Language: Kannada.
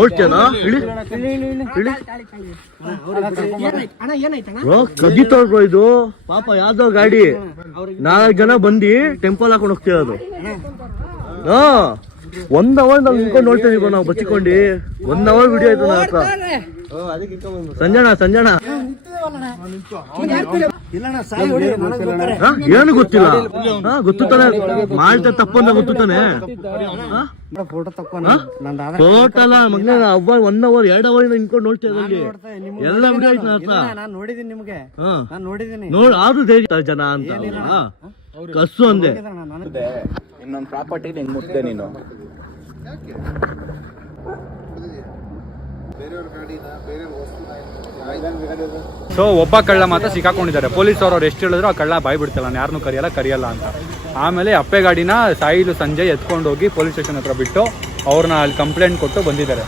ಓಡ್ತೇನಾ ಇಳಿ ಕದಿತೋಡ್ರು ಇದು ಪಾಪ ಯಾವ್ದೋ ಗಾಡಿ 4 ಜನ ಬಂದು ಟೆಂಪಲ್ ಹಾಕೊಂಡು ಹೋಗ್ತಿರೋದು. 1 ಅವರ್ ನಾವು ನಿಂತ್ಕೊಂಡು ನೋಡ್ತಾ ಇದೀವಿ ನಾವು ಬಚ್ಚಿಕೊಂಡು. 1 ಅವರ್ ವಿಡಿಯೋ ಆಯ್ತು ನನ್ನ ಹತ್ರ. ಸಂಜನಾ ಏನು ಗೊತ್ತಿಲ್ಲ. ಗೊತ್ತಾನೆ ಮಾಡ್ತಾ ತಪ್ಪಂದ ಗೊತ್ತಾನೆ. ಟೋಟಲ್ ಮಗ್ನ ಹಬ್ಬ 1 ಅವರ್ 2 ಅವರ್ ನಿಂತ್ಕೊಂಡು ನೋಡ್ತಾ ಇದ್ದಲ್ಲಿ ಎಲ್ಲ ವಿಡಿಯೋ ಆಯ್ತು ನನ್ನ ಹತ್ರ. ಆದ್ರೂ ಹೇಗಿರ್ತಾರೆ ಜನ ಅಂತ ಕಸ್ಸು ಅಂದೆ. ಇನ್ನೊಂದು ಪ್ರಾಪರ್ಟಿ ಹೆಂಗ್ ಮುಟ್ದೆ ನೀನು? ಸೊ ಒಬ್ಬ ಕಳ್ಳ ಮಾತ್ರ ಸಿಕ್ಕಾಕೊಂಡಿದ್ದಾರೆ. ಪೊಲೀಸ್ ಅವ್ರು ಎಷ್ಟು ಹೇಳಿದ್ರು ಆ ಕಳ್ಳ ಬಾಯ್ ಬಿಡ್ತಲ್ಲ, ನಾನು ಯಾರನ್ನೂ ಕರಿಯಲ್ಲ ಅಂತ. ಆಮೇಲೆ ಅಪ್ಪೆ ಗಾಡಿನ ಸಾಯಿಲು ಸಂಜೆ ಎತ್ಕೊಂಡು ಹೋಗಿ ಪೊಲೀಸ್ ಸ್ಟೇಷನ್ ಹತ್ರ ಬಿಟ್ಟು ಅವ್ರನ್ನ ಅಲ್ಲಿ ಕಂಪ್ಲೇಂಟ್ ಕೊಟ್ಟು ಬಂದಿದ್ದಾರೆ.